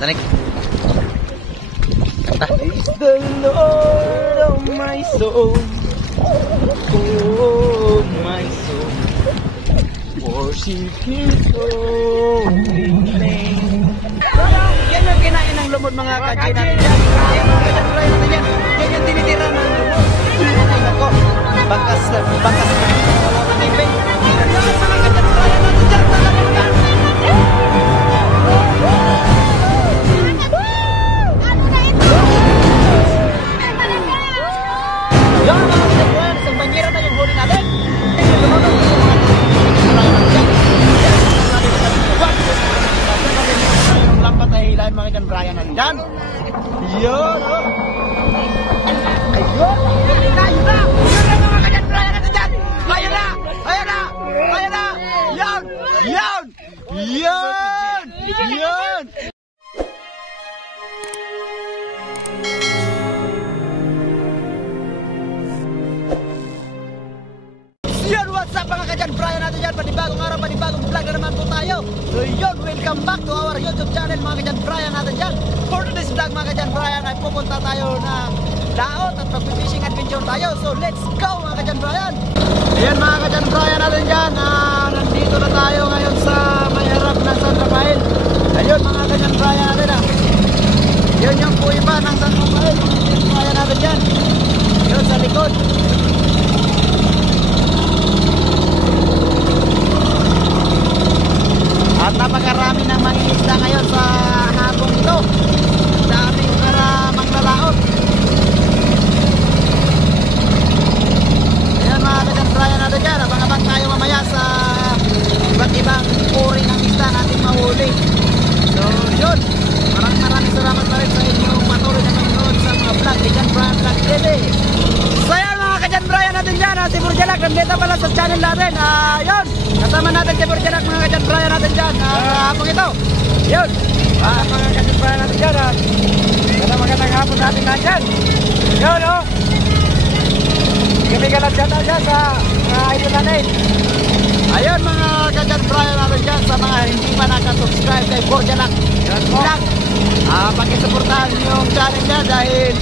Tanik. Praise the Lord, oh my soul. Oh my soul. Worship His holy name. Yan yung kinain ng lumod mga kajina. Yan mga kajina natin yan. Yan yung tinitira ng lumod. Ay nako. Bakas na. Wala na yung bing. Yan mga kajina natin dyan. Talagang. Yan mga kajina. Isang banyera na yung huli natin. Lain mga dyan Brian natin dyan. Yun o. Ayun. Ayun na mga dyan Brian natin dyan. Ayun na. Yun. Yun, what's up mga kadyan Brian natin dyan. Panibagong araw, panibagong vlog na naman po tayo. So yun, welcome back to our YouTube channel mga kadyan Brian natin dyan. For today's vlog mga kadyan Brian ay pupunta tayo ng laot at mag-fishing adventure tayo. So let's go mga kadyan Brian. Ayan mga kadyan Brian natin dyan. Nandito na tayo ngayon sa may harap ng San Rafael. Ayun mga kadyan Brian natin Yun yung kuiba ng San Rafael mga kadyan Brian natin dyan. Yun sa likod. At napakarami ng mangingisda ngayon sa hapong ito. Daming para manglalaot. Ayan mga kadyan natin dyan. Abang-abang tayo mamaya sa iba't ibang uri ng isda natin mahuli. So yun. Maraming salamat pa rin sa inyong patuloy na manonood sa mga vlog ni Jan Brian Vlog TV. So ayan mga kadyan Brian natin dyan. Si Burjalak nandito pala sa channel natin. Yun. Kasama natin si Burjalak mga kadyan Brian natin dyan. Hapong ito. Yun. Mga kadyan Brian natin dyan. Magandang hapon natin na dyan. Yun o. Kamigalan dyan na dyan sa idol natin. Ayun mga kadyan Brian natin dyan. Sa mga hindi pa nakasubscribe kay Burjalak Vlog. Pakisuportahan yung channel niya dahil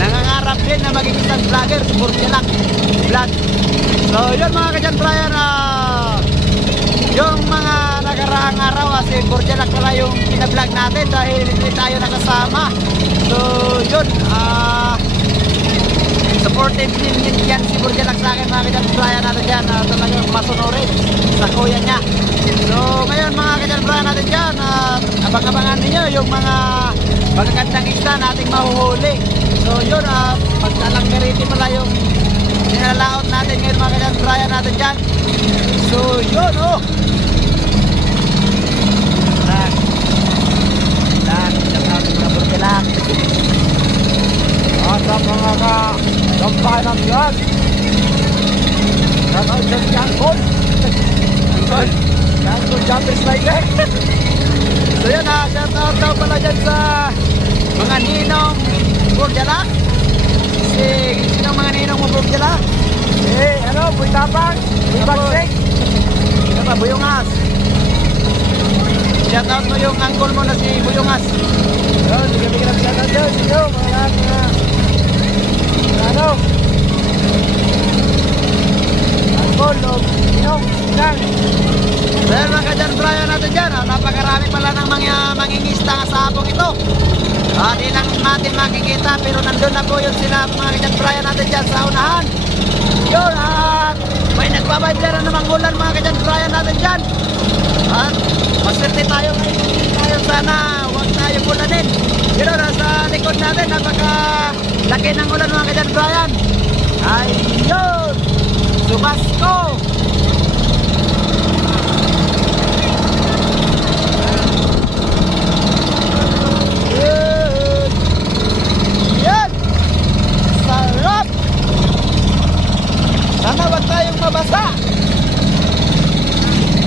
nangangarap din na maging isang vlogger si Burjalak Vlog. So yun mga kadyan Brian, yung mga nakaraang araw si Burjalak pala yung pinablog natin dahil hindi tayo nakasama. So yun, supportive din yan si Burjalak sa akin mga kadyan Brian natin dyan. Talagang masunurin sa kuya niya. So ngayon mga kadyan Brian natin dyan, abang-abangan ninyo yung mga magagandang isda nating mahuhuli. So yun, pagkalanggariti pala yung nilalaot natin ngayon mga kadyan Brian natin dyan. So yun oh. Mga Burjalak. At ang mga kampay ng vlog. At ang dyan Yankon. Yankon Jumpers Slider. So yan shout out daw pala dyan sa mga ninong Burjalak. Sino mga ninong mo Burjalak? Buy Tapang, Buy Bagsik. Ano ba, Buyungas. Shout out mo yung uncle mo na si Buyungas. Yun, bigyan ng shout out dyan. Sino, mga uncle, Ninong, Inang. Dahil mga kadyan Brian natin dyan, napakarami pala ng mga mangingisda sa hapong ito. Di lang natin makikita pero nandun na po yun sila mga kadyan Brian natin dyan sa unahan. Yun, may nagbabaybera namang ulan mga kadyan Brian natin dyan. Maswerte tayo ngayon, sana huwag tayo ulanin. Yun, nasa likod natin napakalaki ng ulan mga kadyan Brian. Ayun, Subasko. Yan, sarap. Sana wag tayong mabasa.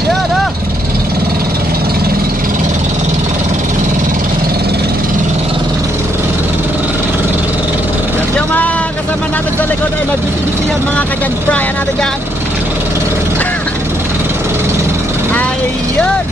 Yan o. Yung mga kasama natin sa likod ay nagbibisihan mga kadyan Brian natin dyan. Ayun.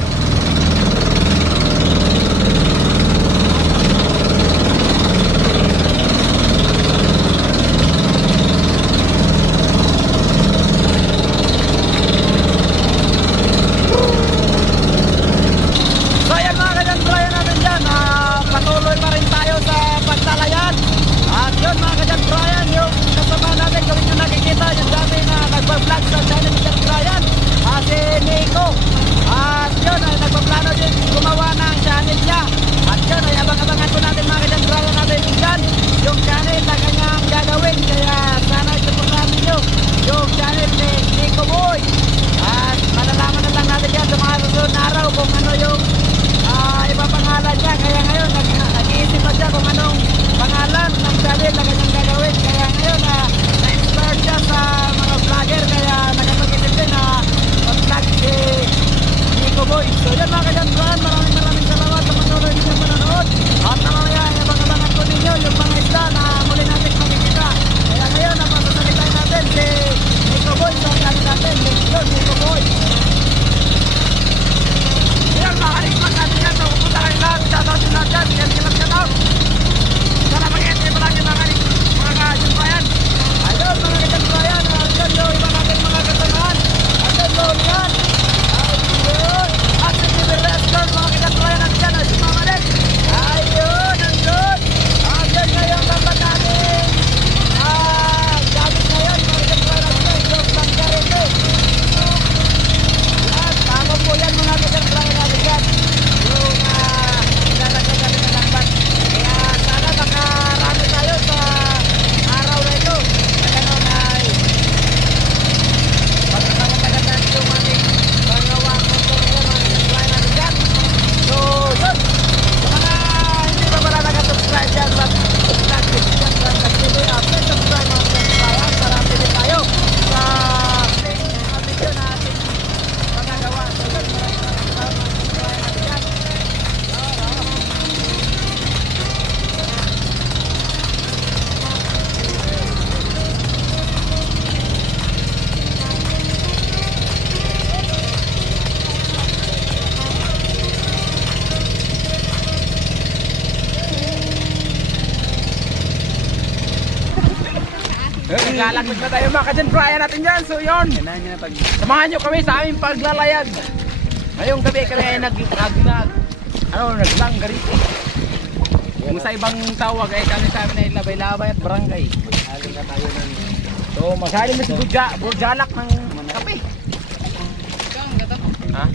Maglalaglag na tayo mga ka-John Brian natin dyan. So yun, samahan nyo kami sa aming paglalayag. Ngayong gabi kami ay naglanggarit. Kung sa ibang tawag ay kami sa amin ay labay-labay at barangay. Maghali na tayo ng... So maghali na si Burjalak ng kape. Ha?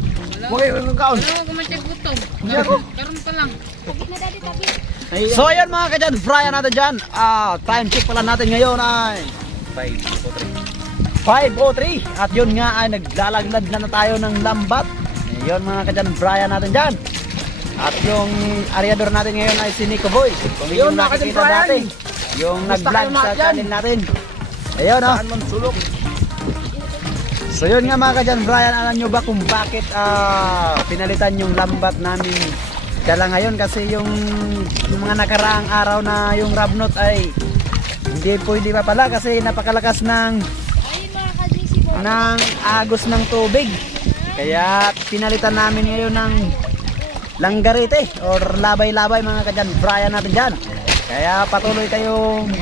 Huwag yung kaon. Ano ko matiyag butong? Karoon pa lang. So ayan mga ka-John Brian natin dyan. Time check pala natin ngayon ay 5:03. At yun nga ay naglalaglag na tayo ng lambat. Yun mga ka-John Brian natin dyan. At yung areador natin ngayon ay si Nico Boy. Kung yung nakikita dati, yung nag-vlog sa channel natin. Ayun o. So yun nga mga ka-John Brian, alam nyo ba kung bakit pinalitan yung lambat namin dala ngayon? Kasi yung mga nakaraang araw na yung Rabnot ay hindi pwede pa pala kasi napakalakas ng agos ng tubig. Kaya pinalitan namin ngayon ng langgarite or labay-labay mga ka-John Brian natin dyan. Kaya patuloy kayong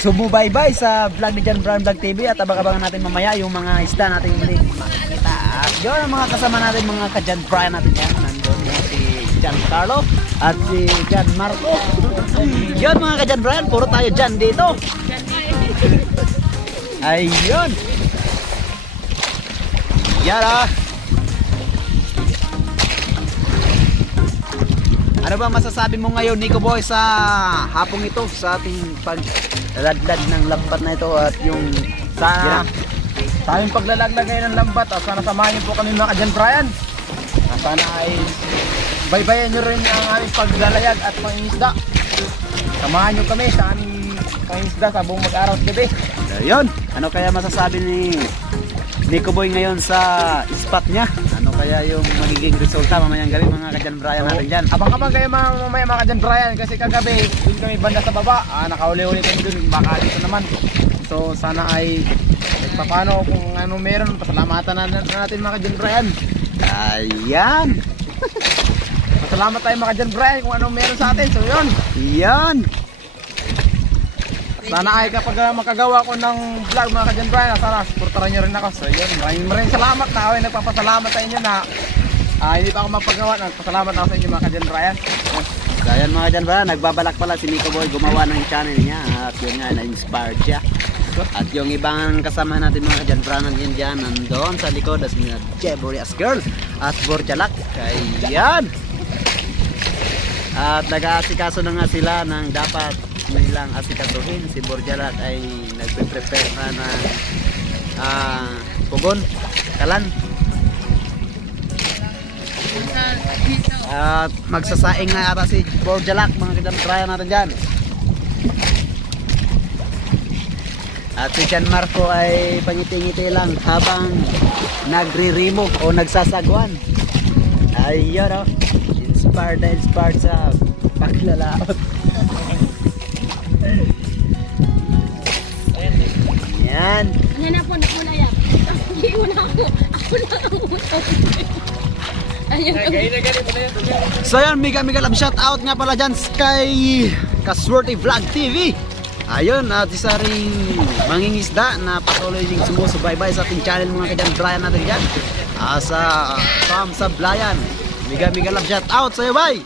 sumubaybay sa vlog ni John Brian Vlog TV at abang-abangan natin mamaya yung mga isda natin muli makikita. At yun ang mga kasama natin mga ka-John Brian natin dyan. Nandun si John Carlo at si John Marco. Yun mga ka-John Brian, puro tayo dyan dito. Ayun. Yara. Ano ba masasabi mo ngayon Nico Boy sa hapong ito sa ating pagladlad ng lambat na ito at yung Sana tayong paglalaglag ngayon ng lambat at sana samahan niyo po kami mga ka-John Brian. At sana ay baybayan nyo rin ang aming paglalayag at pangingisda. Samahan nyo kami sa aming pangingisda sa buong mag-araw at gabi. Ayun, ano kaya masasabi ni Nico Boy ngayon sa spot niya? Ano kaya yung magiging resulta mamayang gabi mga ka-John Brian natin dyan? Abang-abang kayo mamaya mga ka-John Brian kasi kagabi dun kami banda sa baba. Nakauli-uli kami dun, baka dito naman. So sana ay paano kung ano meron, pasalamatan na natin mga ka-John Brian. Ayan. Pasalamat tayo mga ka-John Brian kung ano meron sa atin. So yun. Yan. Sana ay kapag makagawa ko ng vlog mga ka-John Brian, sana supportaran nyo rin ako. So yun, maraming salamat na ako ay nagpapasalamat sa inyo na hindi pa ako mapagawa. Nagpasalamat ako sa inyo mga ka-John Brian. Ayan mga ka-John Brian, nagbabalak pala si Nico Boy gumawa ng channel niya at yun nga, na-inspired siya. At yung ibang kasama natin mga ka-John Brian nandiyan dyan, nandun sa likod as nila Jebory as girl at Burjalak. Ayan. At nag-aasikaso na nga sila ng dapat nilang asikasuhin. Si Burjalak ay nagpe-prepare na ng pugon, kalan. At magsasaing na ata si Burjalak mga ka-John Brian natin dyan. At si John Marco ay pangiti-ngiti lang habang nagririmo o nagsasagwan. Ayun o, inspired sa paglalaot. Yan. Yan na po, nakuna yan. Hindi mo na ako. Ako na ang utang. So yan, mega love shout out nga pala dyan kay Kaswerte Vlog TV. Ayun, at isa ring mangingisda na patuloy ding sumusubaybay sa ating channel mga ka-John Brian natin dyan. Sa Farm sa Blayan. Mega love shout out sa'yo bay,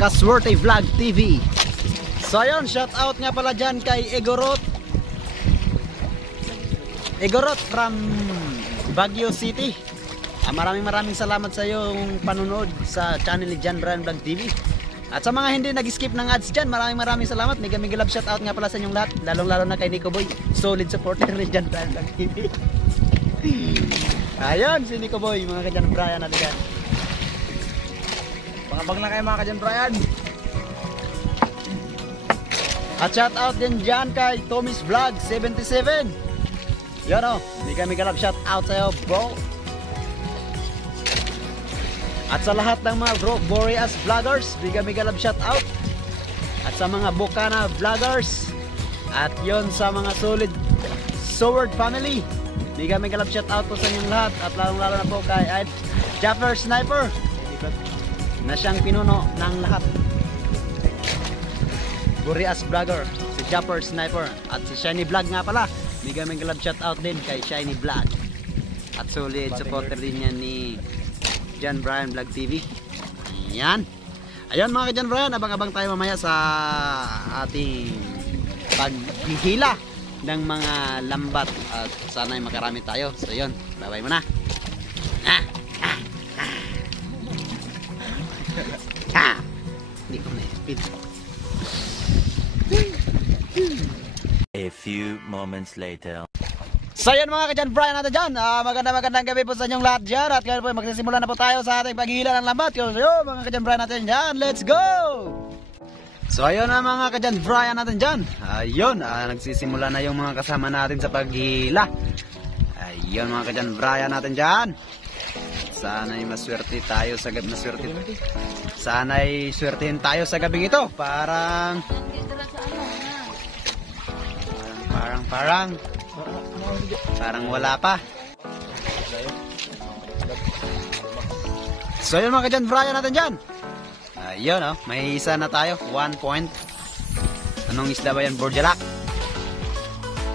Kaswerte Vlog TV. So ayun, shout out nga pala dyan kay Egorot from Baguio City. Maraming salamat sa iyong panunood sa channel ni John Brian Vlog TV. At sa mga hindi nag-skip ng ads dyan, maraming salamat. Mega love shout out nga pala sa inyong lahat, lalong na kay Nico Boy, solid supporter ni John Brian Vlog TV. Ayun si Nico Boy mga ka-John Brian natin dyan. Pangabag na kayo mga ka-John Brian. At shout out din dyan kay Tommy's Vlog 77. Yan o, mega love shout out sa'yo bro. At sa lahat ng mga Boreas Vloggers, mega love shout out. At sa mga Bukana Vloggers, at yon sa mga solid Sword family, mega love shout out po sa inyong lahat. At lalong na po kay Jaffer Sniper na siyang pinuno ng lahat. Boreas Vlogger, si Japper Sniper. At si Shiny Vlog nga pala. Mega love shoutout din kay Shiny Vlog. At solid supporter din yan ni John Brian Vlog TV. Ayan. Ayun mga ka-John Brian, abang-abang tayo mamaya sa ating paghihila ng mga lambat. At sana'y makarami tayo. So yun, bye-bye muna. Hindi ko na-speed. A few moments later. So yun mga ka-John Brian natin dyan, magandang gabi po sa inyong lahat dyan. At ngayon po magsisimula na po tayo sa ating paghihila ng lambat. So yun mga ka-John Brian natin dyan, let's go! So ayun na mga ka-John Brian natin dyan. Ayun, nagsisimula na yung mga kasama natin sa paghihila. Ayun mga ka-John Brian natin dyan. Sana'y maswerte tayo sa gabi. Sana'y swertihin tayo sa gabing ito. Parang wala pa. So yun mga ka-John Brian natin dyan. Ayun oh, may isa na tayo. 1 point. Anong isda ba yan? Borjalak.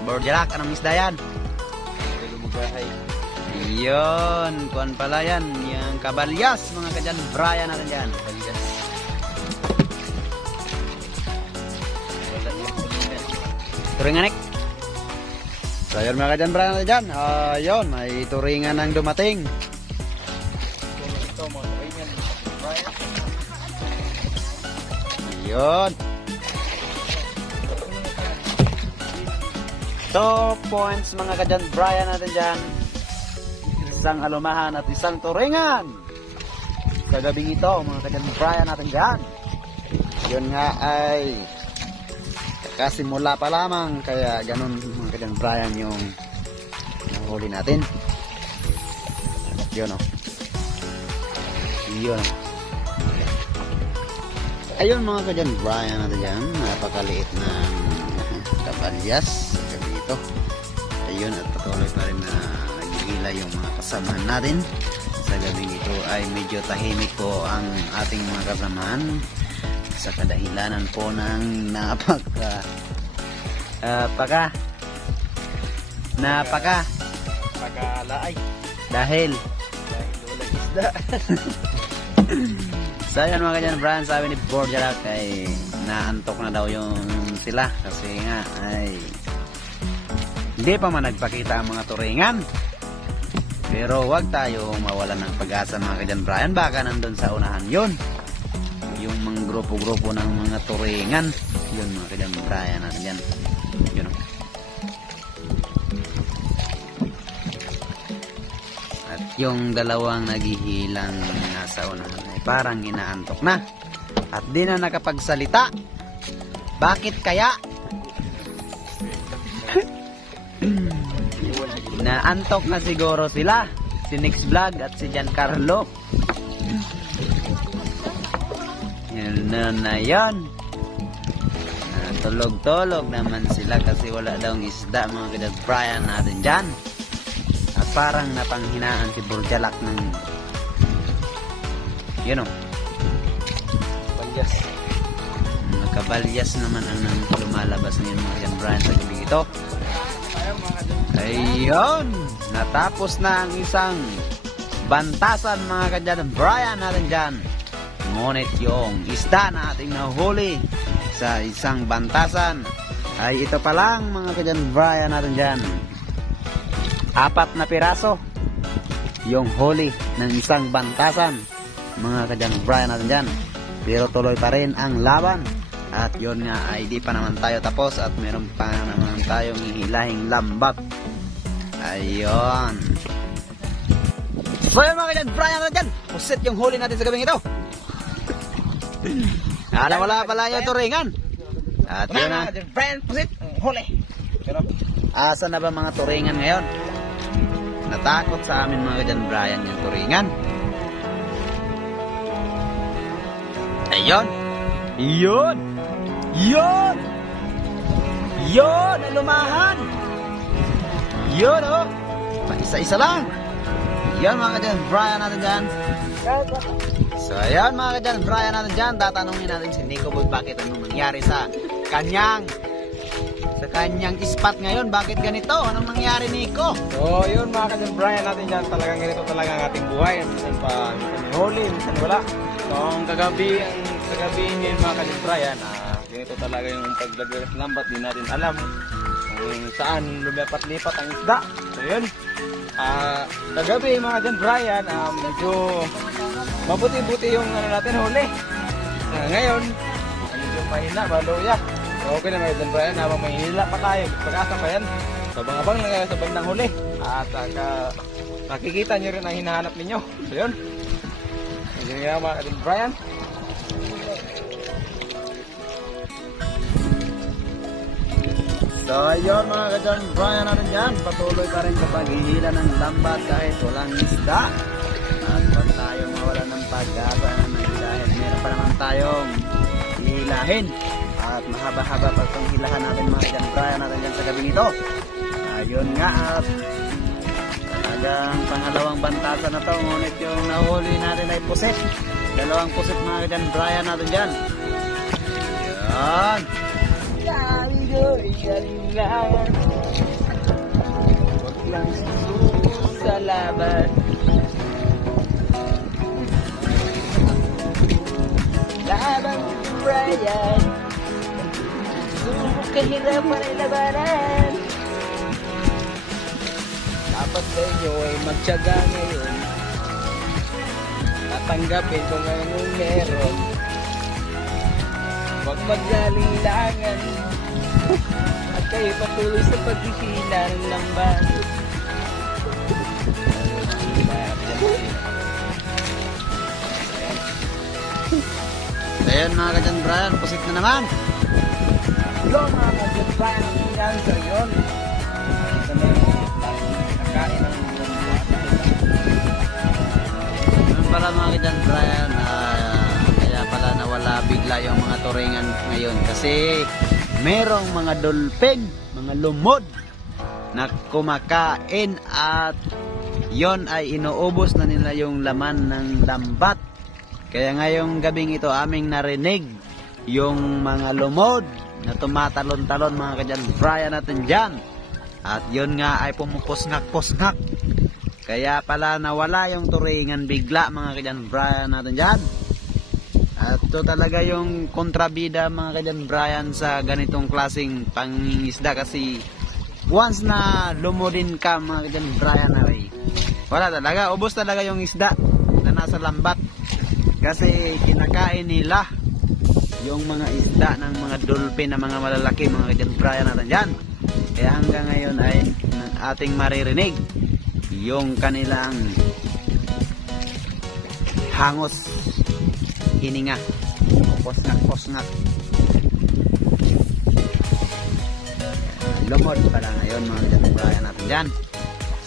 Borjalak, anong isda yan? Yun, kuwan pala yan. Yung kabalyas mga ka-John Brian natin dyan. Kabalyas. Turinganik. So yun mga ka-John Brian natin dyan. Yun, may turingan ang dumating. Yun. 2 points mga ka-John Brian natin dyan. Isang alumahan at isang turingan. Sa gabing ito mga ka-John Brian natin dyan. Yun nga ay kasimula pa lamang. Kaya ganun mga ka-John Brian yung nahuli natin. Yun o. Yun o. Ayun mga ka-John Brian natin dyan. Napakaliit ng kabalyas. Gabi ito. Ayun at patuloy pa rin na naghihila yung mga kasamahan natin. Sa gabing ito ay medyo tahimik po ang ating mga kasamahan. Sa kadahilanan po ng napakalaay. Dahil walang isda. So yan mga ka-John Brian, sabi ni Borjalak ay naantok na daw yung sila kasi nga ay hindi pa man nagpakita ang mga turingan. Pero wag tayo mawalan ng pag-asa mga ka-John Brian, baka nandun sa unahan yun yung mga grupo-grupo ng mga turingan. Yun mga ka-John Brian natin yan. Yun o. At yung dalawang naghihilang nasa unahan ay parang inaantok na at di na nakapagsalita. Bakit kaya? Naantok na siguro sila, si Nix Vlog at si Giancarlo. Yun na yan. Tulog-tulog naman sila kasi wala daw isda mga ka-John Brian natin dyan. At parang napanghinaan si Borjalak ng yun o. Kabalyas. Kabalyas naman ang lumalabas ngayon mga ka-John Brian sa gabi ito. Ayun, natapos na ang isang bantasan mga ka-John Brian natin dyan. Ngunit yung isda na ating nahuli sa isang bantasan ay ito pa lang mga ka-John Brian natin dyan. 4 na piraso yung huli ng isang bantasan mga ka-John Brian natin dyan. Pero tuloy pa rin ang laban. At yun nga ay di pa naman tayo tapos at meron pa naman tayong ihilahing lambat. Ayun. So yun mga ka-John Brian natin dyan, pusit yung huli natin sa gabing ito. Wala pala yung turingan. At yun na Brian, pusit, huli. asa na ba mga turingan ngayon? Natakot sa amin mga ka-John Brian yung turingan. Ayun. Yun. Yun. Yun. Alumahan. Yun oh. Isa-isa lang. Yun mga ka-John Brian natin dyan. So ayan mga ka-John Brian natin dyan. Tatanungin natin si Nico Boy bakit anong nangyari sa kanyang sa kanyang spot ngayon. Bakit ganito? Anong nangyari, Nico? So yun mga ka-John Brian natin dyan, talagang ganito talaga ang ating buhay. Minsan may huli, minsan wala. So ang kagabi ngayon mga ka-John Brian, ganito talaga yung paglagay ng lambat, di natin alam kung saan lumipat-lipat ang isda. So yun, kagabi mga ka-John Brian, medyo mabuti-buti yung natin huli. Ngayon, medyo mahina, maluya. So okay na mga ka-John Brian, habang mahila pa tayo, pag-asa pa yan. So abang-abang lang kayo sa bandang huli. At makikita nyo rin ang hinahanap ninyo. So yun, medyo nga mga ka-John Brian. So ayun mga ka-John Brian natin dyan, patuloy pa rin sa paghihila ng lambat kahit walang isda. At huwag tayong mawala ng pag-asa dahil meron pa naman tayong hihilahin. At mahaba-haba pa itong hilahan natin mga ka-John Brian natin dyan sa gabi nito. Ayun nga, at talagang pangalawang bantasa na to, ngunit yung nahuli natin ay pusit. Dalawang pusit mga ka-John Brian natin dyan. Yan. Huwag lang susuko sa laban. Labang Brian, subok kahirapan ay labanan. Dapat sa inyo ay magtiyaga ngayon. Tatanggapin kung anong meron. Huwag maglalinlangan. At kayo patuloy sa paghihila ng lambat. Ayan mga ka-John Brian, pusit na naman. Hello mga ka-John Brian, ang answer yun. Ito na yung nakain ng lambat. Ganun pala mga ka-John Brian, kaya pala nawala bigla yung mga turingan ngayon kasi merong mga dolphin, mga lumod na kumakain at yon ay inuubos na nila yung laman ng lambat. Kaya ngayong gabing ito aming narinig yung mga lumod na tumatalon-talon mga ka-John Brian natin dyan. At yon nga ay pumupusngak-pusngak. Kaya pala nawala yung turingan bigla mga ka-John Brian natin dyan. At ito talaga yung kontrabida mga ka-John Brian sa ganitong klaseng pangingisda kasi once na lumodin ka mga ka-John Brian na rin, wala talaga, ubos talaga yung isda na nasa lambat kasi kinakain nila yung mga isda ng mga dolphin na mga malalaki mga ka-John Brian natin dyan. Kaya hanggang ngayon ay ating maririnig yung kanilang hangos, hininga, posngak-posngak. Lumod pala ngayon mga ka-John Brian natin dyan.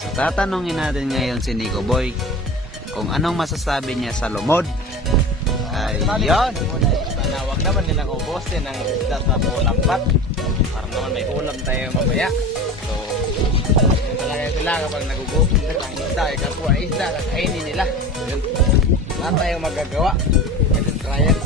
So tatanungin natin ngayon si Nico Boy kung anong masasabi niya sa lumod. Ayun. Sana wag naman nilang ubusin ang isda sa lambat. Para naman may ulam tayo mamaya. So, yun talaga sila kapag nagugusin nila ang isda. Kapwa isda, kakainin nila. Yun. Wala tayong magagawa. Ganun trial.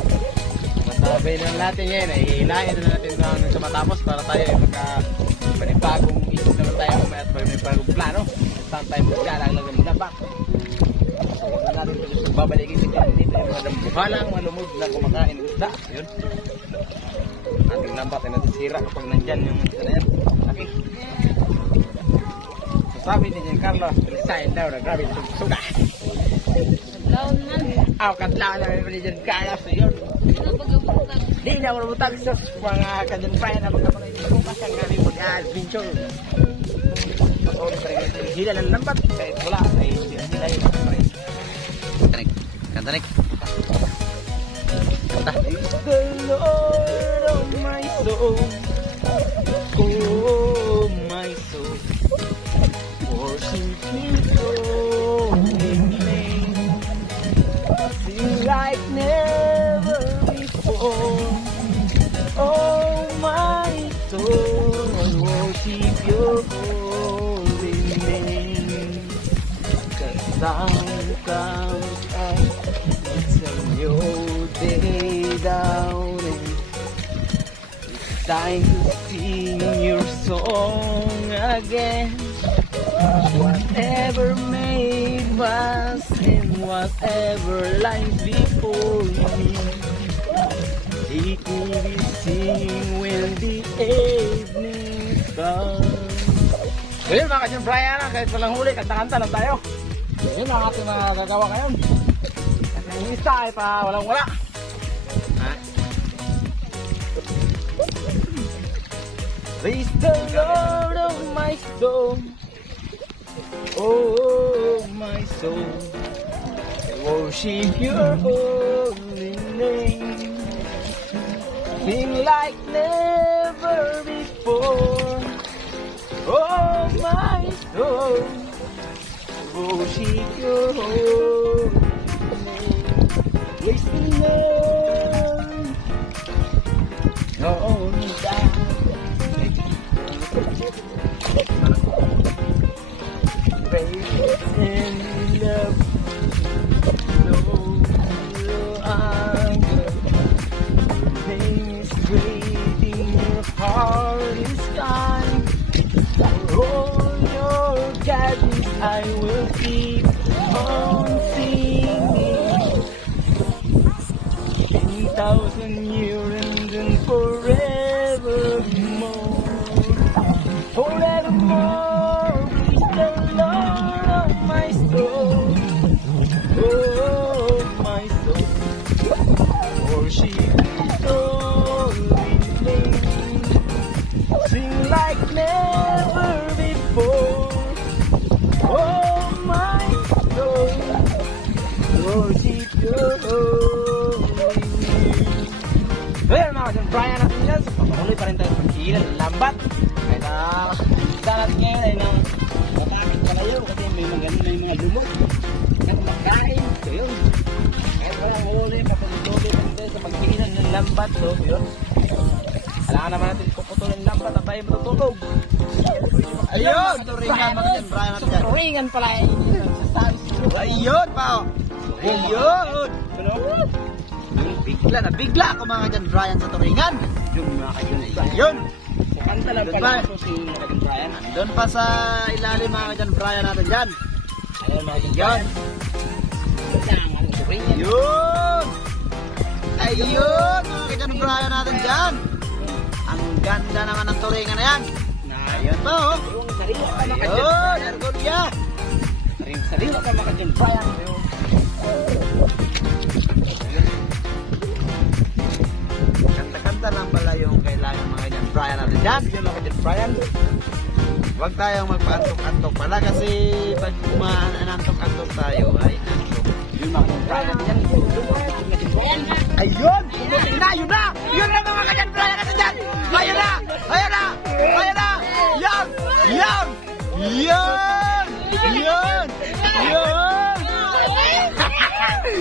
Masabay lang natin ngayon. Hihilahin na natin sa matapos para tayo magka-panibagong isip naman tayo mamaya at panibagong plano. Saan tayo maglalang ng labak. Huwag na natin ito babalikin si John dito yung mga dambuhalang malumod na kumakain ng isda. Yun. Ating lambat ay natisira kapag nandyan yung isda na yan. Okay. So sabi ni Giancarlo, palisahin daw na grabe itong suga. Laon man. Katlaan namin ni Giancarlo. So yun. Ano pag-abutag? Di na ako nabutag sa mga John Brian na magkapangay dito kasi ang aming mag-adventure. So, hila ng lambat. Kahit wala, ay hila yung lambat. Kantanik. Kanta. The Lord of my soul, oh my soul, worship His holy name, sing like never before. Oh my soul, worship Your holy name, 'cause thou comes up. It's a new day dawning. time to sing your song again. Whatever made was and whatever lies before you, it will be singing when the evening comes. So yun mga ka-John Brian, kahit walang huli, kanta-kanta lang tayo. So yun ang ating magagawa ngayon. At ang isa ay pa walang-wala. Praise the Lord of my soul, oh my soul, I worship your holy name. Sing like never before, oh my soul, I worship your holy name. Praise the Lord, oh God. Praise and love, no anger. Your name is great in your heart is kind. For all your guidance I will keep on singing. 10,000 years and then forevermore, forevermore. Well, mga ka-John Brian natin yan, so patuloy pa rin tayo pagkilan, lambat. Kahit kita natin ngayon ay nang matakit palayo kasi may maganda na yung mga lumot. Kahit magkain, so yun. Kahit walang huli, patuloy pa rin tayo sa pagkilan ng lambat, so yun. Kailangan naman natin puputulin ng lambat at tayo matutulog. Ayun! Turingan mga ka-John Brian natin dyan. Turingan pala eh. Ayun pa! Ayun! Bigla ako mga ka-John Brian sa turingan. Yung mga ka-John Brian. Ayun! So kanta lang pala ito si mga ka-John Brian. Doon pa sa ilalim mga ka-John Brian natin dyan. Ayun mga ka-John Ayun! Brian. Ayun! Ayun! Mga ka-John Brian natin dyan. Ang ganda naman ng turingan na yan. Ayun pa oh! Yung sarili ka mga ka-John Ayun! Brian. Ergonia! Yung sarili ka mga ka-John Brian. Kanta-kanta lang pala yung kailangan mga ka-John Brian natin dyan. Yun mga ka-John Brian. Huwag tayong magpa-antok-antok pala kasi pag umaantok-antok tayo ay antok. Yun mga ka-John Brian. Yan. Ayun! Yun na! Yun na! Yun na mga ka-John Brian natin dyan! Ayun na! Ayun na! Ayun na! Yan! Yan! Yan! Yan! Yan!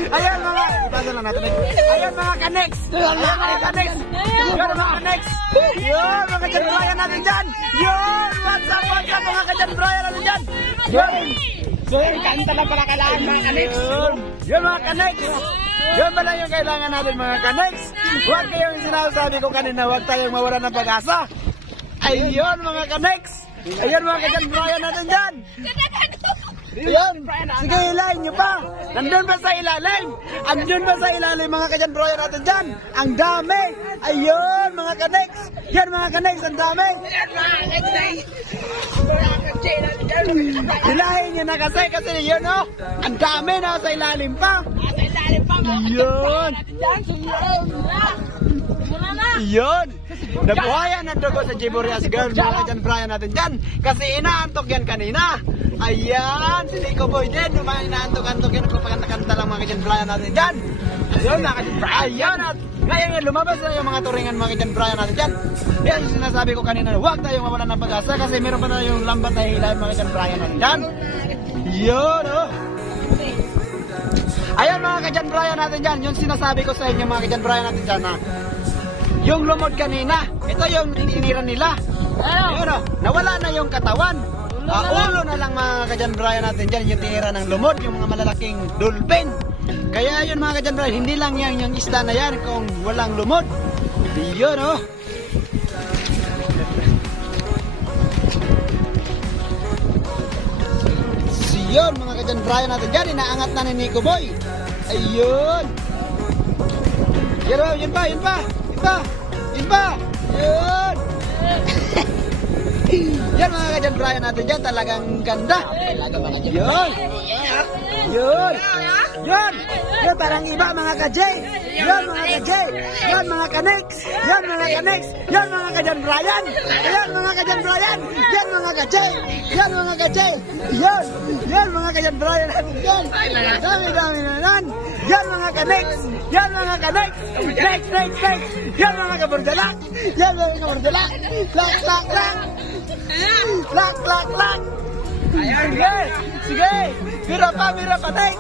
Ayun mga! Ipasa lang natin. Ayun mga ka-nex! Ayun mga ka-nex! Ayun mga ka-nex! Yun mga ka-John Brian natin dyan! Yun! What's up mga ka-John Brian natin dyan! Yun! So yun, kanta lang pala kailangan mga ka-nex. Yun mga ka-nex! Yun pala yung kailangan natin mga ka-nex! Huwag kayong sinasabi ko kanina, huwag tayong mawala ng pag-asa! Ayun mga ka-nex! Ayun mga ka-John Brian natin dyan! Ayun! Sige, hilahin nyo pa! Nandun ba sa ilalim? Andun ba sa ilalim mga ka-John Brian natin dyan? Ang dami! Ayun mga ka-nex! Yan mga ka-nex, ang dami! Hilahin nyo na kasi yun oh! Ang dami na sa ilalim pa! Yun! Yun! Nabuhayan na dugo sa Giborias girl mga ka-John Brian natin dyan kasi inaantok yan kanina. Ayan! Si Nico Boy din inaantok-antok yan nagpapakanta-kanta lang mga ka-John Brian natin dyan. Ayun mga ka-John Brian. Ayan! At ngayon nga lumabas na yung mga turingan mga ka-John Brian natin dyan. Yan yung sinasabi ko kanina, huwag tayong mawalan ng pag-asa kasi meron pa na yung lambat na hilahin mga ka-John Brian natin dyan. Yun oh! Ayan mga ka-John Brian natin dyan, yung sinasabi ko sa inyo mga ka-John Brian natin dyan na yung lumod kanina, ito yung inira nila. Ayun o, nawala na yung katawan. Ulo na lang mga ka-John Brian natin dyan, yung tinira ng lumod, yung mga malalaking dolphin. Kaya yun mga ka-John Brian, hindi lang yan yung isda na yan kung walang lumod. Yun o. Ayun, mga kadyan Brian natin dyan. Inaangat na ni Nico Boy. Ayun. Yun pa. Yun pa. Yun. Yan mga kadyan Brian natin dyan. Talagang ganda. Yun. Yun, parang iba mga ka-Jay. Yun mga ka-Jay. Yun mga ka-Nex. Yun mga ka-Nex. Yun mga kadyan Brian. Yun mga kadyan Brian. Yan mga ka-Jay. Yan mga ka-Jay. Yan mga kadyan Brian natin dyan. Dami na nan. Yan mga ka-Nex. Yan mga ka-Nex. Next. Yan mga ka-Bordalak. Yan mga ka-Bordalak. Lak. Sige. Mira pa, Nex.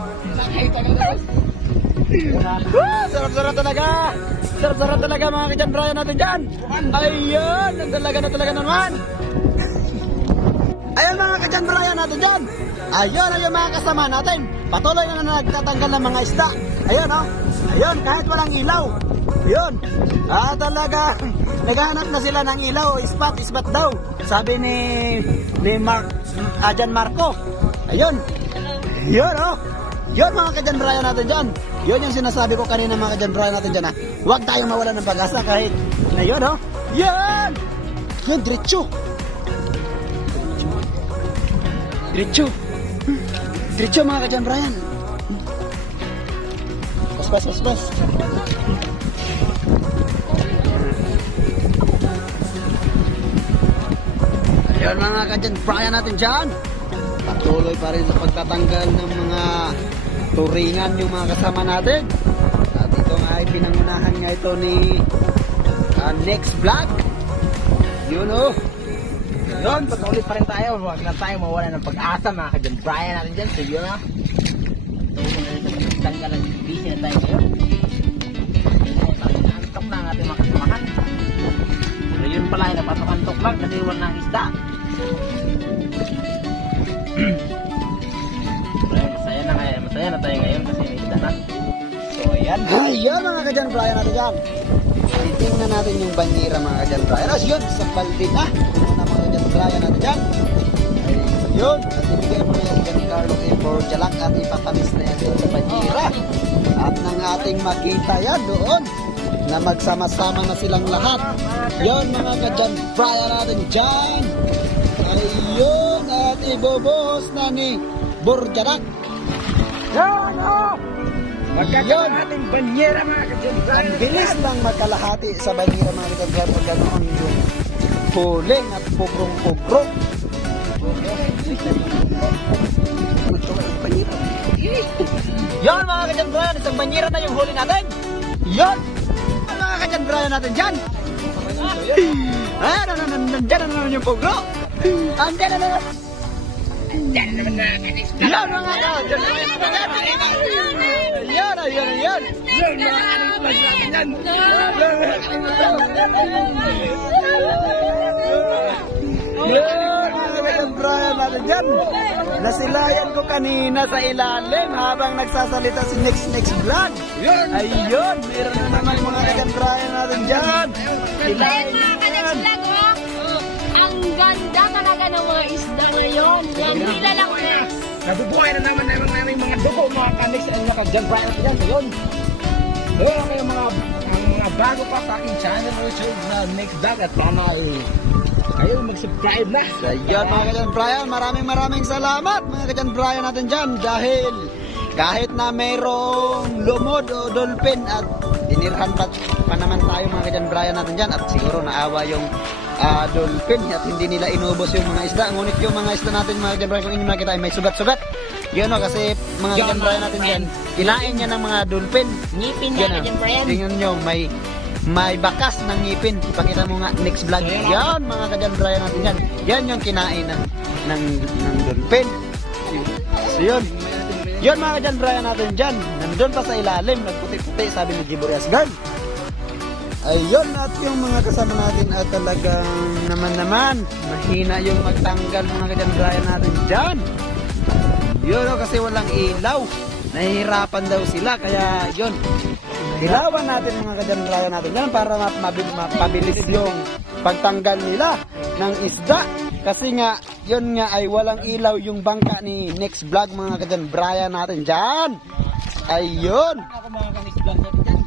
Sarap-sarap talaga mga kadyan Brian natin dyan. Ayun, na talaga naman. Ayun mga kadyan Brian natin dyan. Ayun mga kasama natin. Patuloy na nagtatanggal ng mga isda. Ayun ayun, kahit walang ilaw. Ayun, talaga naghahanap na sila ng ilaw. Ispat daw, sabi ni Marco. Ayun yun mga kadyan Brian natin dyan. Yun yung sinasabi ko kanina mga kadyan Brian natin dyan, huwag tayong mawala ng pag-asa kahit na yun diretso mga kadyan Brian. Pas. Ayun mga kadyan Brian natin dyan. Patuloy pa rin sa pagtatanggal ng mga turingan yung mga kasama natin. At ito nga ay pinangunahan nga ito ni Next Vlog. Yun patuloy pa rin tayo. Huwag na tayo mawala ng pag-asa mga kadyan Brian natin dyan. So yun tanggalan, busy na tayo ngayon. Antok na ang ating mga kasamahan. Pero yun pala ay napatok-antok lang kasi wala ng isda. Masaya na tayo ngayon kasi may isda na. So ayan mga kadyan Brian natin dyan. Titingnan natin yung banyera mga kadyan Brian. Yun, sa balde na. Ano na mga kadyan Brian natin dyan. Yun, at ibigay mo na yan si Carlo Borjalak at ipapalis na yan sa banyera. At nang ating makita yan doon na magsama-sama na silang lahat. Yun mga kadyan Brian natin dyan. Ayun, at ibubuhos na ni Borjalak. Magkakaroon ating banyera mga kadyan Brian. Ang bilis lang magkalahati sa banyera mga kadyan Brian. Pag ganoon yung huling at pugrong-pugrong. Yan mga kadyan Brian, isang banyera na yung huli natin. Yan mga kadyan Brian natin dyan. Ayan, nandyan na naman yung pugro. Andyan na naman. Yan mga kadyan Brian natin. Yan. Yan mga kadyan Brian natin dyan. Nasilayan ko kanina sa ilalim habang nagsasalita si Next Vlog. Ayun, meron na naman mga kadyan Brian natin dyan. Ayun mga ka-Next Vlog, ang ganda talaga ng mga isda ngayon. Yung hila lang Nabubuhay na naman namin mga dugo mga ka-Next and mga kadyan Brian natin dyan. So yun, kayo mga bago pa sa aking channel YouTube na Next Vlog at sana ayun, mag-subscribe na. So yun mga kadyan Brian, maraming salamat mga kadyan Brian natin dyan. Dahil kahit na mayroong lumod o dolphin at dinirhan pa naman tayo mga kadyan Brian natin dyan. At siguro naawa yung dolphin at hindi nila inubos yung mga isda. Ngunit yung mga isda natin mga kadyan Brian, kung inyong makikita ay may sugat-sugat. Yun kasi mga kadyan Brian natin dyan, ilain niya ng mga dolphin. ngipin na kadyan Brian. Tingnan nyo, may bakas ng ngipin. Pakita mo nga Next Vlog. Yan mga kadyan Brian natin yan. Yan yung kinain ng dolphin. So yun mga kadyan Brian natin dyan. Nandun pa sa ilalim, nagputi-puti, sabi ni Giborias Girl. Ayun, at yung mga kasama natin at talagang naman mahina yung magtanggal mga kadyan Brian natin dyan. Yun kasi walang ilaw. Nahihirapan daw sila, kaya yun, ilawan natin mga kadyan Brian natin yan para mapabilis yung pagtanggal nila ng isda. Kasi nga yun nga ay walang ilaw yung bangka ni next vlog mga kadyan Brian natin dyan. Ayun. Ako mga ka-next vlog natin dyan.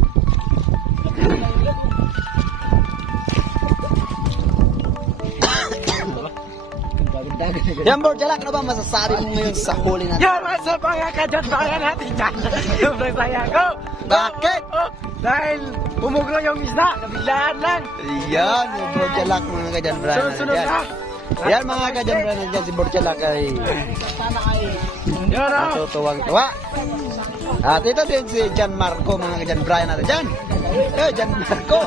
Yan Borjalak, ano ba masasabi mo ngayon sa huli natin? Yan, sa mga ka-dyan Brian natin dyan. Sobrang saya ko. Bakit? Dahil bumuglo yung isda, nabiglaan lang. Ayan, yung Borjalak mga kadyan Brian natin Sunod dyan. na. Yan mga kadyan Brian natin dyan, si Borjalak ay Yan o. natutuwang-tuwa. At ito din si Jan Marco mga kadyan Brian natin dyan. Jan Marco.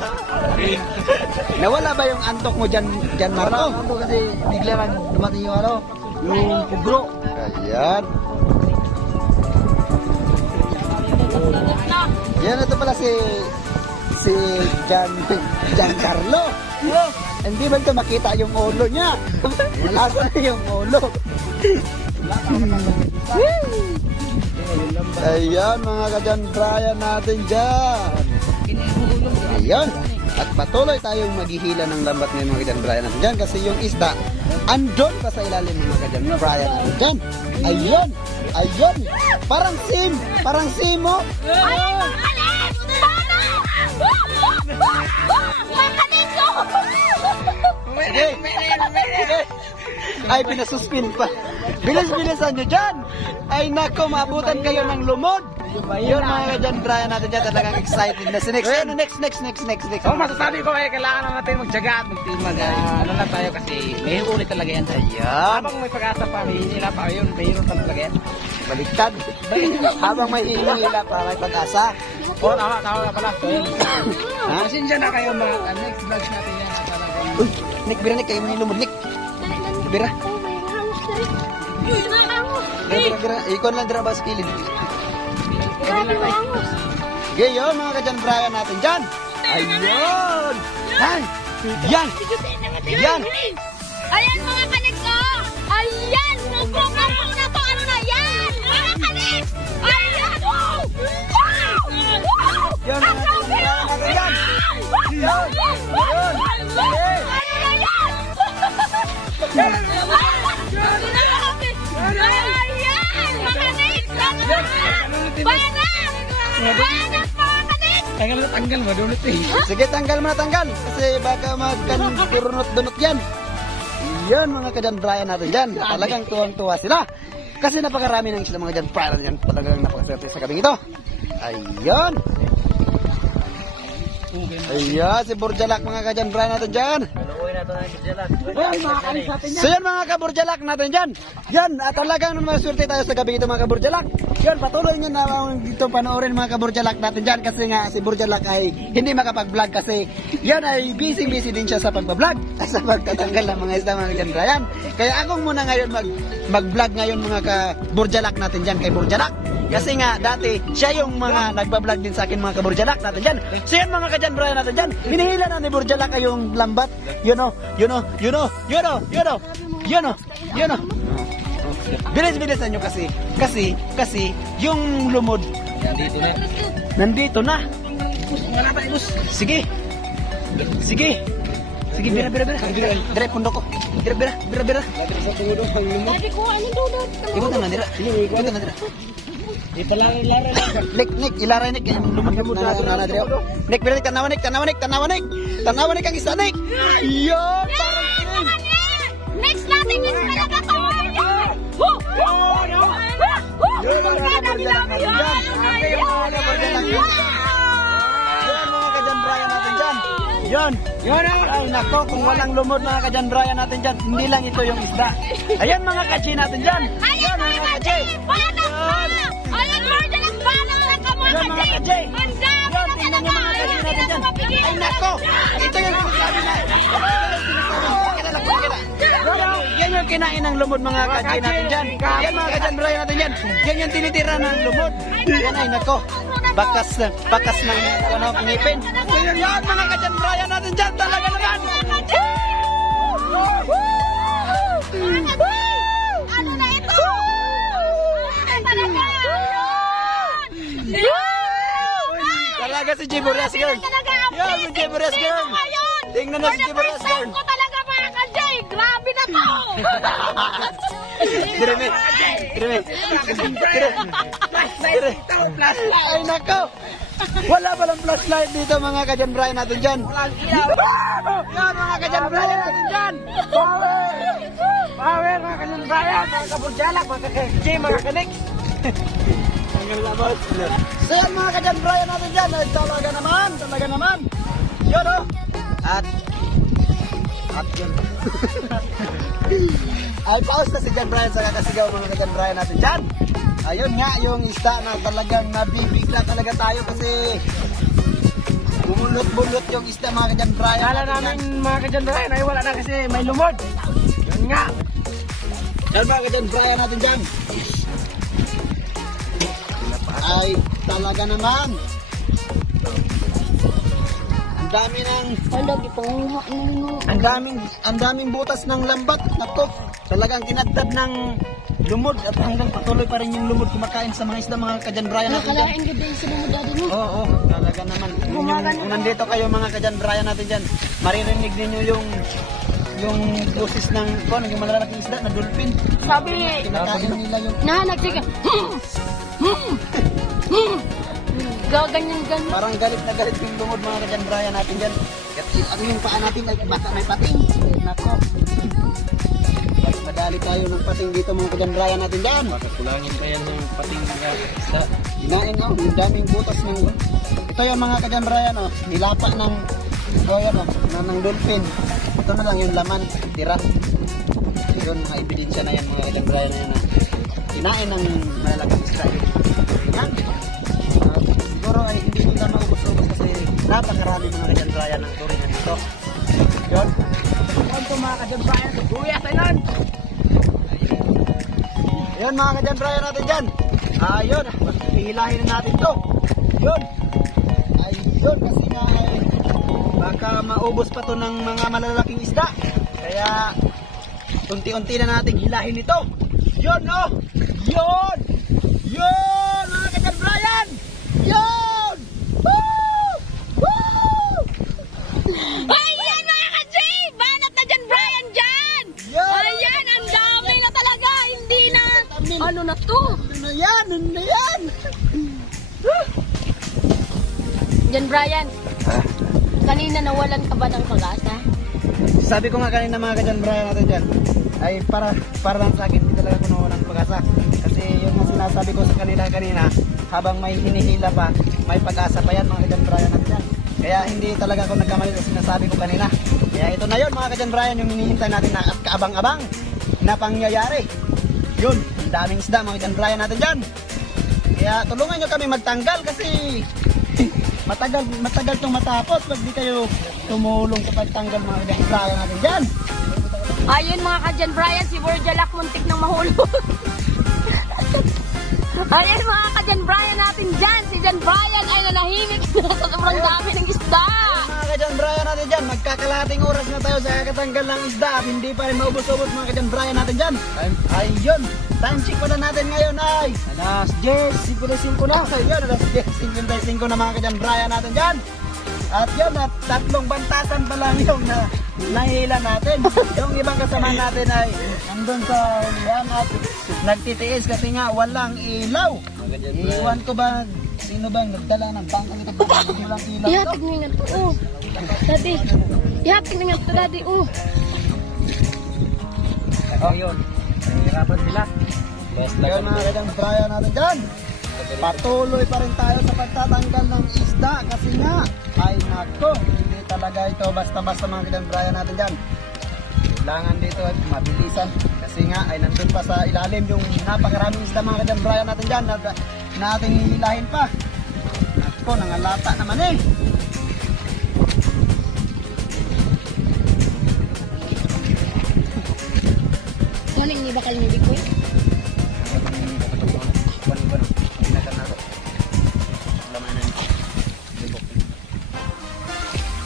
Nawala ba yung antok mo Jan Marco? Ano kasi bigla lang dumating yung ano, yung kubro. Ayan. Yan, ito pala si Giancarlo. Hindi ba ito makita yung ulo niya? Asan yung ulo? Ayan mga ka-Jan Brian natin dyan. Ayan. At patuloy tayong maghihila ng lambat ng mga ka-Jan Brian natin dyan kasi yung isda andon pa sa ilalim ng mga ka-Jan Brian natin dyan. Ayun. Ayun. Parang sim. Parang simo. Ay, makalis! Sana! Makalis ko! Sige. Sige. Ay, pinasuspin pa. Bilis-bilisan nyo dyan. Ay, nako, maabutan kayo ng lumod. Yun, mga ka-Jan Brian natin dyan. Talagang excited na si next. Next. Oh, masasabi ko eh, kailangan na natin magtyaga at ano lang tayo kasi may ulit talaga yan. Ayan. Habang may pag-asa pa, may hinila pa yun, may hirap talaga yan. Baliktad. Habang may hihila para may pag-asa. Oh, tama na pala. So, yun. Ha? Pasensya na kayo mga next vlogs natin yan. Uy, Nick, bira, Nick. Kayo may lumod, Nick. Bira. Oh, may hangos na rin. May hangos. Bira. Ikon lang dira ba sa kilid. Grabe may hangos. Gayon, mga ka-Jan Brian natin dyan. Ayun. Ay, yan. Yan. Ayan mga kaniks, oh! Ayan! Nagpro-promo na to! Ano na yan? Mga kaniks! Ayan! Wow! Wow! Wow! Yan, Ang mga grabe, kaniks, oh! natin yan. Yan! Yan! Yan! Ano na yan? Ayan! Mga kaniks! Ano na yan? Banat! Banat mga kaniks! Tanggal mo, dunot eh. Sige, tanggal mo na tanggal. Kasi baka magkan-turunot-dunot yan. Yan, mga ka-Jan Brian natin dyan. Talagang tuwang-tuwa sila. Kasi napakarami ng sila mga Jan Brian natin dyan. Talagang napakaswerte sa gabing ito. Ayun. Ayan, si Borjalak mga ka-Jan Brian natin dyan. So yan mga kaburjalak natin dyan. Yan, at talagang maswerte tayo sa gabi ito mga kaburjalak. Yan, patuloy nyo na dito panoorin mga kaburjalak natin dyan. Kasi nga si Burjalak ay hindi makapag-vlog kasi yan ay busy din siya sa pagbablog. Sa pagtatanggal ng mga isda mga Jan Brian. Kaya akong muna ngayon mag-vlog ngayon mga kaburjalak natin dyan kay Burjalak. Kasi nga dati siya yung mga nagbablog din sa akin mga kaburjalak natin dyan. So yan mga ka-Jan Brian natin dyan. Hinihila na ni Burjalak ay yung lambat. You know. Bilis-bilisan nyo kasi yung lumod nandito na. Sige, bira. Dire, pundo ko. Bira. Sabi ko, ano dudot? Ikutan na, dira. Ipalaro-laro lang. Nick, ilaray, Nick. Lumod na, dire. Nick, bira, tanawa, Nick. Tanawa, Nick, ang isa, Nick. Yo, parang king. Next natin is talaga to! Yan mga ka-Jan Brian natin dyan. Yan. Ay nako, kung walang lumod mga ka-Jan Brian natin dyan, hindi lang ito yung isda. Ayan mga ka-G natin dyan. Ayan mga ka-J! Banat na! Ayan Borjalak, banat na ka mga Yan mga ka-J! ka-J. Ang dami na talaga! Yan, tingnan nyo mga ka-G natin dyan. Ay nako, ito yung sinasabi na. Yan yung kinain ng lumod mga ka-G natin dyan. Yan mga ka-Jan Brian natin dyan. Yan yung tinitira ng lumod. Yan ay nako. Bakas ng ngipin. Yan mga ka-Jan Brian natin dyan. Talaga naman. Ano na ito? Talaga! Talaga si Jiborias girl. Yan si Jiborias girl. Tingnan na si Jiborias girl. First time ko talaga mga ka-J! Grabe na to! Direme. Ay nako. Wala palang flashlight dito mga ka-John Brian natin dyan. Walang ilaw. Yan mga ka-John Brian natin dyan. Power mga ka-John Brian. Mga kabuljalak, mga ka-KJ, mga ka-Nex. So yan mga ka-John Brian natin dyan. Ay talaga naman. Yun o. At yun. Ay pause na si John Brian sa kakasigaw mga ka-John Brian natin dyan. Ayun nga yung isda na talagang nabibigla talaga tayo kasi bumulot-bulot yung isda mga ka-John Brian. Kala namin mga ka-John Brian ay wala na kasi may lumod. Yun nga. Yan mga ka-John Brian natin dyan. Ay talaga naman. Ang daming butas ng lambat. Nako, talagang tinadtad ng lumod at hanggang patuloy pa rin yung lumod kumakain sa mga isda mga ka-John Brian natin dyan. Nakalain ko din sa lumod natin mo. Oo, talaga naman. Kung nandito kayo mga ka-John Brian natin dyan, maririnig ninyo yung boses ng yung malalaking isda na dolphin. Sabi, Kinakain nila yung nagsiga. Ganyan. parang galit na galit yung lumod mga ka-John Brian natin dyan. Ano yung paa natin ay baka may pating. Nako. Madali tayo ng pating dito mga ka-John Brian natin dyan. Kulangin kaya ng pating mga isda. Hinain o, yung daming butas ng... Ito yung mga ka-John Brian o, nilapa ng... ng dolphin. Ito na lang yung laman, tira. Yun, mga ebidensya na yan mga ka-John Brian na yan o. Hinain ng malalaking isda yun. Yan. Siguro ay hindi nila maubos-ubos kasi napakarami mga ka-John Brian ng turingan dito. Yun. Ito mga ka-John Brian, buya sa ilan. Yun mga ka-John Brian natin dyan. Ayun, hihilahin na natin to. Yun. Ayun, kasi nga ay baka maubos pa to ng mga malalaking isda. Kaya unti-unti na natin hilahin ito. Yun oh. Yun. Yun mga ka-John Brian. Yun. Woo! Woo! Ayan mga ka-J! Banat na dyan, Brian dyan! Yun. Ayan, ang dami na talaga! Hindi na... Ano na to? Ano na yan? Dyan, Brian. Kanina nawalan ka ba ng pag-asa? Sabi ko nga kanina mga ka-John Brian natin dyan, ay para lang sa akin, hindi talaga ko nawalan ng pag-asa. Kasi yun ang sinasabi ko sa kanina, habang may hinihila pa, may pag-asa pa yan mga ka-John Brian natin dyan. Kaya hindi talaga ako nagkamali sa sinasabi ko kanina. Kaya ito na yun mga ka-John Brian, yung hinihintay natin na at kaabang-abang na pangyayari. Yun, ang daming isda mga ka-John Brian natin dyan. Kaya tulungan nyo kami magtanggal kasi matagal itong matapos pag di kayo tumulong sa pagtanggal mga ka-John Brian natin dyan. Ayun mga ka-Jan Brian, si Borjalak muntik ng mahulog. Ayun mga ka-Jan Brian natin dyan, si Jan Brian ay nanahimik na sa sobrang dami ng isda. Mga ka-John Brian natin dyan, magkakalahating oras na tayo sa kakatanggal ng isda at hindi pa rin maubos-ubos mga ka-John Brian natin dyan. Ayun, time check pa na natin ngayon ay alas 10:55 na. Ayun, alas 10:55 na mga ka-John Brian natin dyan. At yun, at 3 bantasan pa lang yung nahila natin. Yung ibang kasama natin ay nandun sa ulihan at nagtitiis kasi nga walang ilaw. Iwan ko ba, sino bang nagdala ng bangkang ito? Walang ilaw ito. Ihatid nga ito, oh. Daddy, ihatid nga ito, Daddy, oh. Oh, yun. Nahihirapan sila. Kaya mga ka-John Brian natin dyan, patuloy pa rin tayo sa pagtatanggal ng isda kasi nga, ay nako, hindi talaga ito basta-basta mga ka-John Brian natin dyan. Kailangan dito at mabilisan kasi nga ay nandun pa sa ilalim yung napakaraming isda mga ka-John Brian natin dyan na ating hihilahin pa. Nako, nangalata naman eh. Galing niya ba kayo ni Bikoy?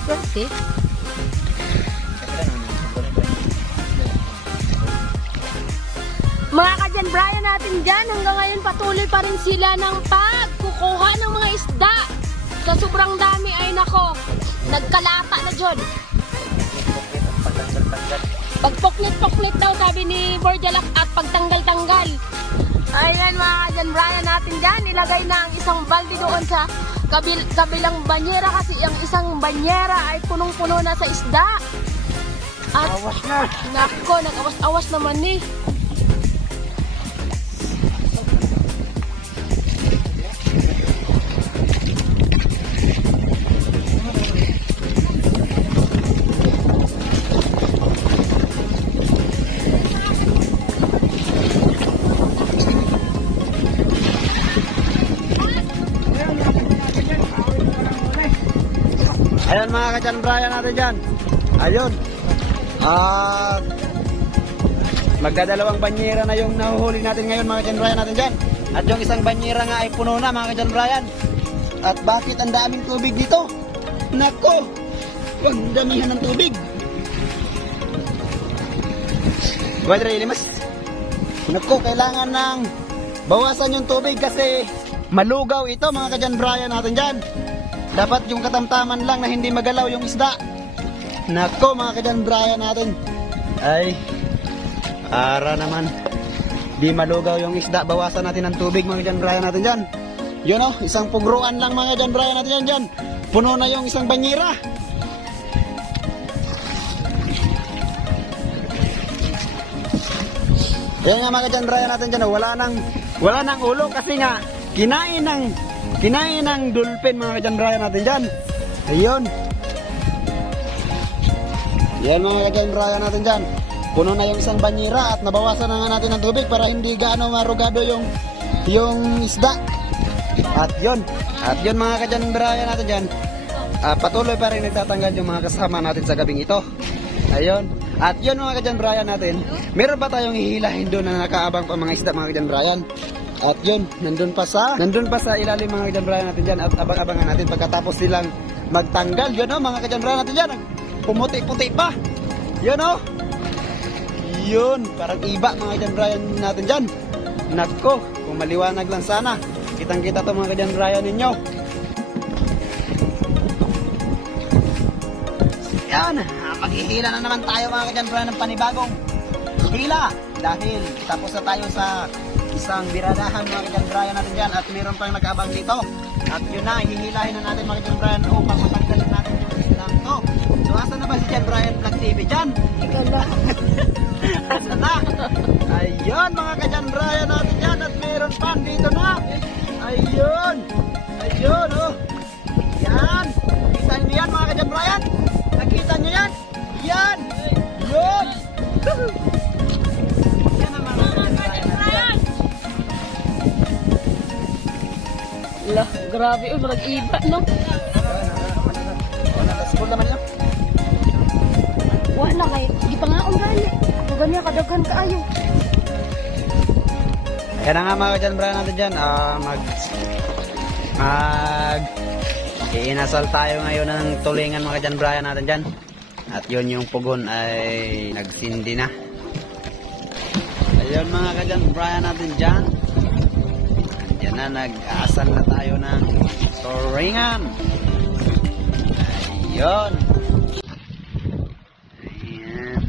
Swerte. Mga ka-Jan Brian natin dyan, hanggang ngayon patuloy pa rin sila ng pagkukuha ng mga isda. Sa sobrang dami ay nako, nagkalata na dyan. Pagpuklit-puklit daw sabi ni Borjalak at pagtanggal-tanggal. Ayan mga Kajan Brian natin dyan. Ilagay na ang isang balde doon sa kabilang banyera kasi ang isang banyera ay punong-puno na sa isda. At Awas na. nako, nag-awas-awas naman eh. Ayan mga Kajan Brian natin dyan. Ayun. Magdadalawang banyera na yung nahuhuli natin ngayon mga Kajan Brian natin dyan. At yung isang banyera nga ay puno na mga Kajan Brian. At bakit ang daming tubig dito? Nako! Ang damihan ng tubig. Wadre, limas. Nako, kailangan ng bawasan yung tubig kasi malugaw ito mga Kajan Brian natin dyan. Dapat yung katamtaman lang na hindi magalaw yung isda. Nako mga Kajan Brian natin. Ay, para naman di malugaw yung isda. Bawasan natin ang tubig mga Kajan Brian natin dyan. Yun o, isang pugruan lang mga Kajan Brian natin dyan. Puno na yung isang banyera. Yan nga mga Kajan Brian natin dyan. Wala nang ulo kasi nga kinain ng dolphin mga Kajan Brian natin dyan. Ayun. Yan mga Kajan Brian natin dyan. Puno na yung isang banyera at nabawasan na nga natin ng tubig para hindi gaano marugado yung isda. At yun mga Kajan Brian natin dyan. Patuloy pa rin nagtatanggal yung mga kasama natin sa gabing ito. Ayun. At yun mga Kajan Brian natin. Meron pa tayong hihilahin doon na nakaabang pa mga isda mga Kajan Brian. At yun, nandun pa sa ilalim mga Kajan Brian natin dyan at abang-abangan natin pagkatapos silang magtanggal. Yun o, mga Kajan Brian natin dyan, pumuti-puti pa. Yun o. Yun, parang iba mga Kajan Brian natin dyan. Nako, kung maliwanag lang sana, kitang-kita to mga Kajan Brian ninyo. Yan, maghihila na naman tayo mga Kajan Brian ng panibagong hila. Dahil tapos na tayo sa isang biradahan mga Kajan Brian natin dyan at mayroon pa yung mag-abang dito. At yun na, hihilahin na natin mga Kajan Brian upang matanggalin natin yung islang to. So asan na ba si Jan Brian Vlog TV dyan? Ikaw na. Asan na? Ayun mga Kajan Brian natin dyan at mayroon pa dito na. Ayun. Ayun oh. Yan. Kita nyo yan mga Kajan Brian? Nakita nyo yan? Yan. Yun. Yan ang mga Kajan Brian. Lah, grabe oh, marag-iba no. School naman yun. Wala kay, di pa nga gani. Ganyan kadagan kaayo. Kaya na nga mga Kajan Brian natin dyan, iinasal tayo ngayon ng tulingan mga Kajan Brian natin dyan. At yun yung pugon ay nagsindi na. Ayun mga Kajan Brian natin dyan. Yan na, nag-aasal na tayo ng tulingan. Ayun. Ayan.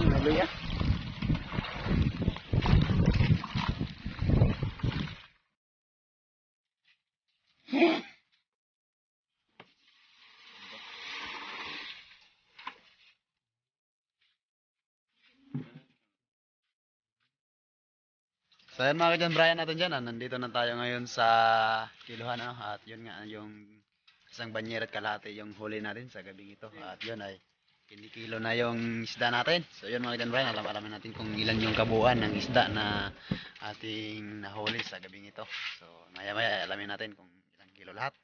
Hallelujah. So yun mga Kajan Brian natin dyan, nandito na tayo ngayon sa kiluhan at yun nga yung isang banyera at kalahati yung huli natin sa gabing ito at yun ay kinikilo na yung isda natin. So yun mga Kajan Brian, alamin natin kung ilan yung kabuuan ng isda na ating nahuli sa gabing ito. So maya maya alamin natin kung ilang kilo lahat.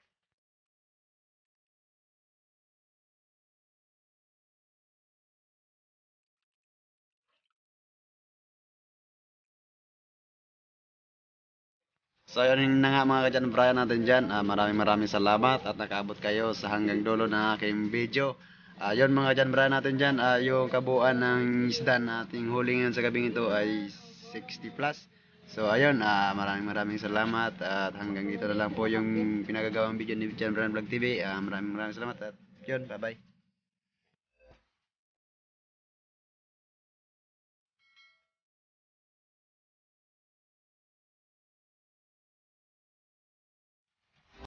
So yun na nga mga Kajan Brian natin dyan. Maraming salamat at nakaabot kayo sa hanggang dulo ng aking video. Yun mga Kajan Brian natin dyan. Yung kabuuan ng isda na ating huli ngayon sa gabing ito ay 60 plus. So ayun, maraming salamat at hanggang dito na lang po yung pinagagawang video ni Jan Brian Vlog TV. Maraming salamat at yun, bye bye.